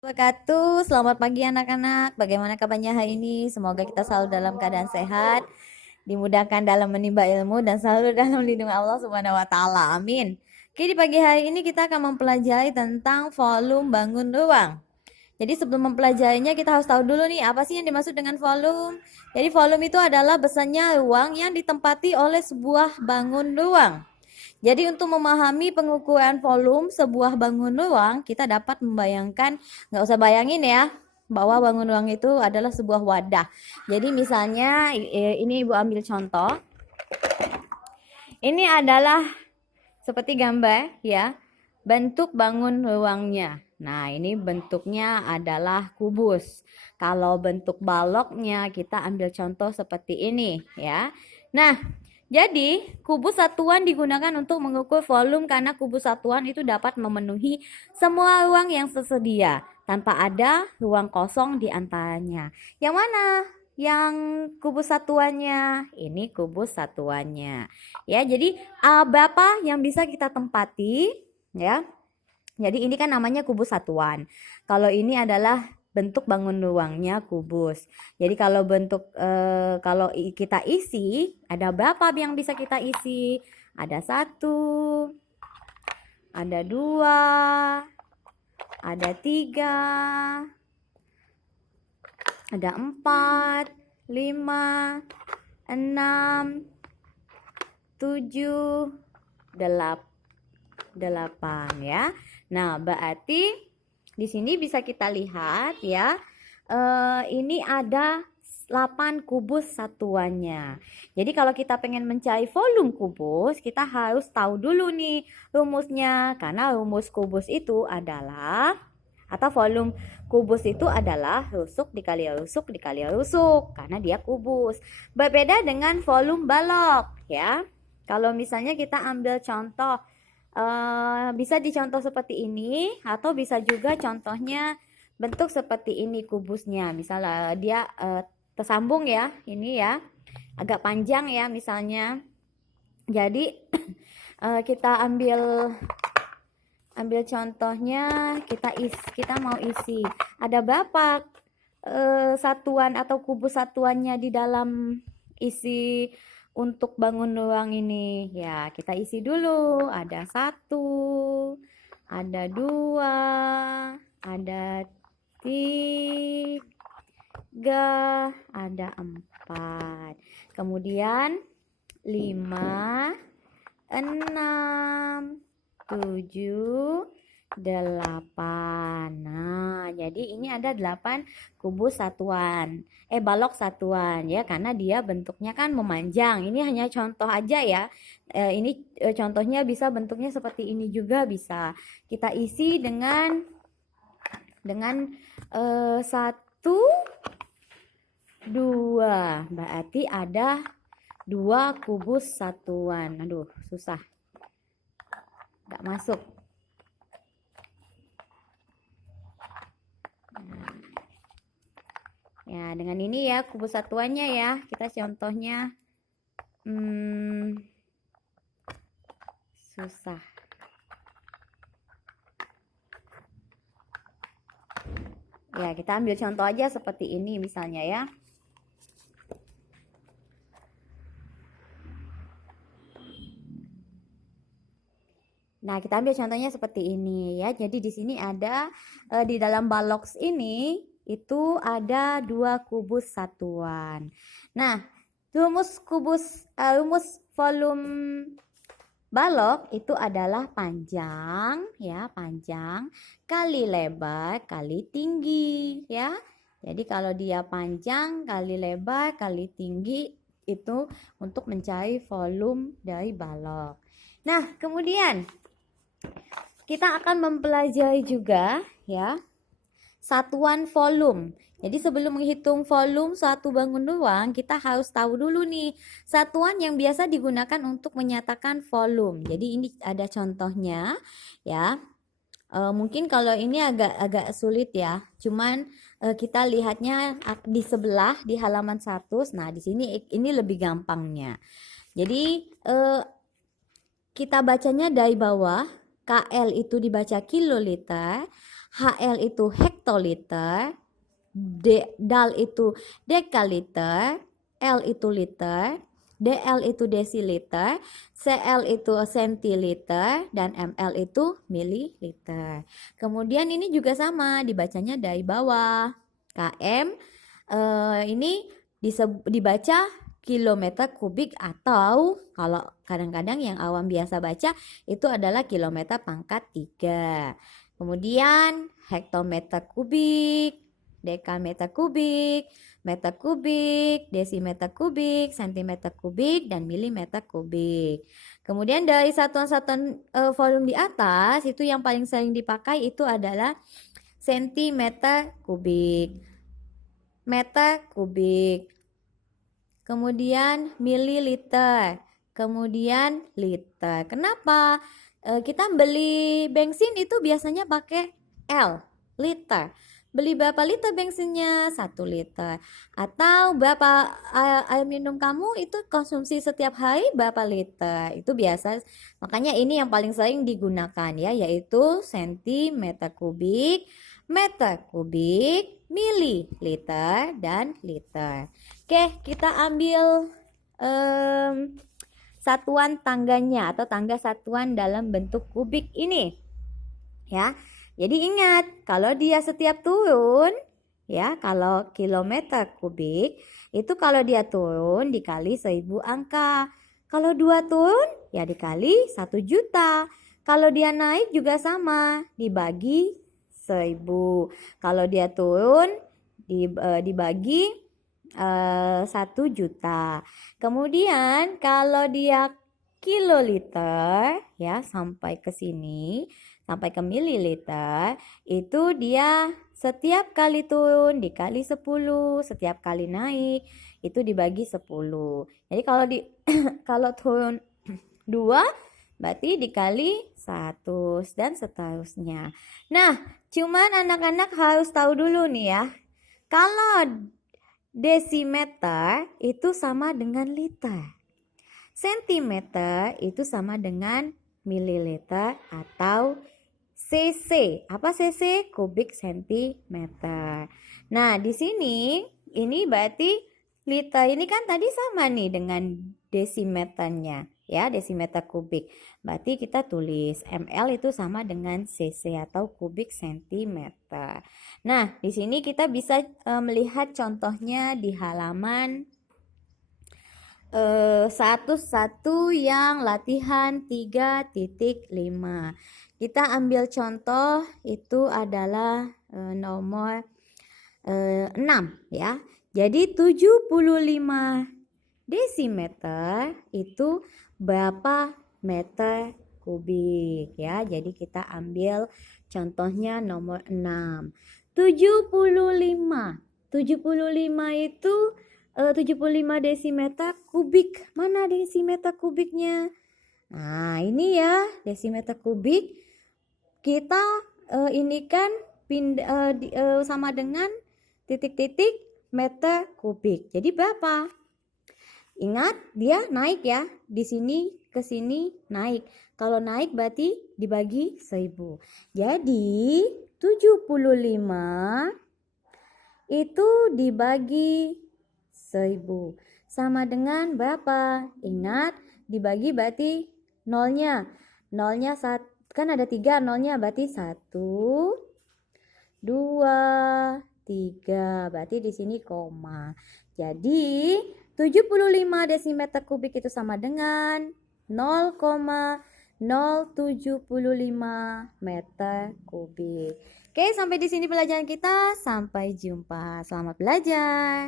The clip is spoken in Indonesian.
Wabarakatuh. Selamat pagi anak-anak. Bagaimana kabarnya hari ini? Semoga kita selalu dalam keadaan sehat, dimudahkan dalam menimba ilmu dan selalu dalam lindungan Allah Subhanahu wa taala. Amin. Oke, di pagi hari ini kita akan mempelajari tentang volume bangun ruang. Jadi sebelum mempelajarinya kita harus tahu dulu nih apa sih yang dimaksud dengan volume. Jadi volume itu adalah besarnya ruang yang ditempati oleh sebuah bangun ruang. Jadi untuk memahami pengukuran volume sebuah bangun ruang, kita dapat membayangkan, nggak usah bayangin ya, bahwa bangun ruang itu adalah sebuah wadah. Jadi misalnya, ini Ibu ambil contoh. Ini adalah seperti gambar ya, bentuk bangun ruangnya. Nah, ini bentuknya adalah kubus. Kalau bentuk baloknya kita ambil contoh seperti ini ya. Nah, jadi kubus satuan digunakan untuk mengukur volume karena kubus satuan itu dapat memenuhi semua ruang yang tersedia tanpa ada ruang kosong di antaranya. Yang mana? Yang kubus satuannya. Ini kubus satuannya. Ya, jadi berapa yang bisa kita tempati ya. Jadi ini kan namanya kubus satuan. Kalau ini adalah bentuk bangun ruangnya kubus. Jadi kalau kalau kita isi, ada berapa yang bisa kita isi? Ada 1, ada 2, ada 3, ada 4, 5, 6, 7, 8 ya. Nah, berarti di sini bisa kita lihat ya. Ini ada 8 kubus satuannya. Jadi kalau kita pengen mencari volume kubus, kita harus tahu dulu nih rumusnya. Karena rumus kubus itu adalah, atau volume kubus itu adalah rusuk dikali rusuk dikali rusuk. Karena dia kubus. Berbeda dengan volume balok ya. Kalau misalnya kita ambil contoh, bisa dicontoh seperti ini, atau bisa juga contohnya bentuk seperti ini kubusnya. Misalnya dia tersambung ya, ini ya, agak panjang ya misalnya. Jadi kita ambil contohnya, kita mau isi. Ada berapa satuan atau kubus satuannya di dalam isi untuk bangun ruang ini? Ya, kita isi dulu. Ada 1, ada 2, ada 3, ada 4. Kemudian 5, 6, 7, 8. Nah, jadi ini ada 8 kubus satuan. Balok satuan ya, karena dia bentuknya kan memanjang. Ini hanya contoh aja ya. Ini contohnya bisa bentuknya seperti ini juga bisa. Kita isi dengan 1, 2. Berarti ada 2 kubus satuan. Aduh, susah. Nggak masuk. Ya, dengan ini ya kubus satuannya ya. Kita contohnya susah. Ya, kita ambil contoh aja seperti ini misalnya ya. Nah, kita ambil contohnya seperti ini ya. Jadi di sini ada di dalam balok ini itu ada 2 kubus satuan. Nah, rumus volume balok itu adalah panjang ya, panjang kali lebar kali tinggi ya. Jadi kalau dia panjang kali lebar kali tinggi itu untuk mencari volume dari balok. Nah, kemudian kita akan mempelajari juga ya satuan volume. Jadi sebelum menghitung volume suatu bangun ruang, kita harus tahu dulu nih satuan yang biasa digunakan untuk menyatakan volume. Jadi ini ada contohnya ya. Mungkin kalau ini agak sulit ya. Cuman kita lihatnya di sebelah di halaman 1. Nah, di sini ini lebih gampangnya. Jadi kita bacanya dari bawah. KL itu dibaca kiloliter, HL itu hektoliter, dal itu dekaliter, L itu liter, DL itu desiliter, CL itu sentiliter, dan ML itu mililiter. Kemudian ini juga sama, dibacanya dari bawah. KM ini dibaca kilometer kubik, atau kalau kadang-kadang yang awam biasa baca itu adalah kilometer pangkat 3. Kemudian hektometer kubik, dekameter kubik, meter kubik, desimeter kubik, sentimeter kubik, dan milimeter kubik. Kemudian dari satuan-satuan volume di atas itu yang paling sering dipakai itu adalah sentimeter kubik, meter kubik, kemudian mililiter, kemudian liter. Kenapa? Kita beli bensin itu biasanya pakai L, liter. Beli berapa liter bensinnya? 1 liter. Atau berapa air minum kamu itu konsumsi setiap hari berapa liter? Itu biasa. Makanya ini yang paling sering digunakan ya, yaitu sentimeter kubik, meter kubik, mililiter, dan liter. Oke, kita ambil satuan tangganya atau tangga satuan dalam bentuk kubik ini. Ya. Jadi ingat, kalau dia setiap turun, ya, kalau kilometer kubik, itu kalau dia turun dikali 1000 angka. Kalau 2 turun, ya dikali 1 juta. Kalau dia naik juga sama, dibagi 1000. Kalau dia turun, dibagi 1 juta. Kemudian kalau dia kiloliter, ya, sampai ke sini, sampai ke mililiter, itu dia setiap kali turun dikali 10, setiap kali naik itu dibagi 10. Jadi kalau turun 2 berarti dikali 100 dan seterusnya. Nah, cuman anak-anak harus tahu dulu nih ya. Kalau desimeter itu sama dengan liter. Sentimeter itu sama dengan mililiter atau cc. Apa cc? Kubik sentimeter. Nah, di sini ini berarti liter ini kan tadi sama nih dengan desimeternya, ya, desimeter kubik. Berarti kita tulis ml itu sama dengan cc atau kubik sentimeter. Nah, di sini kita bisa melihat contohnya di halaman 1 yang latihan 3.5. Kita ambil contoh itu adalah nomor 6 ya. Jadi 75 desimeter itu berapa meter kubik ya. Jadi kita ambil contohnya nomor 6. 75 itu 75 desimeter kubik. Mana desimeter kubiknya? Nah, ini ya desimeter kubik. Kita ini kan sama dengan titik-titik meter kubik. Jadi berapa? Ingat, dia naik ya. Di sini ke sini naik. Kalau naik berarti dibagi 1000. Jadi 75 itu dibagi 1000 sama dengan berapa? Ingat, dibagi berarti nolnya kan ada 3, nolnya berarti 1, 2, 3, berarti di sini koma. Jadi 75 desimeter kubik itu sama dengan 0,075 meter kubik. Oke, sampai di sini pelajaran kita. Sampai jumpa. Selamat belajar.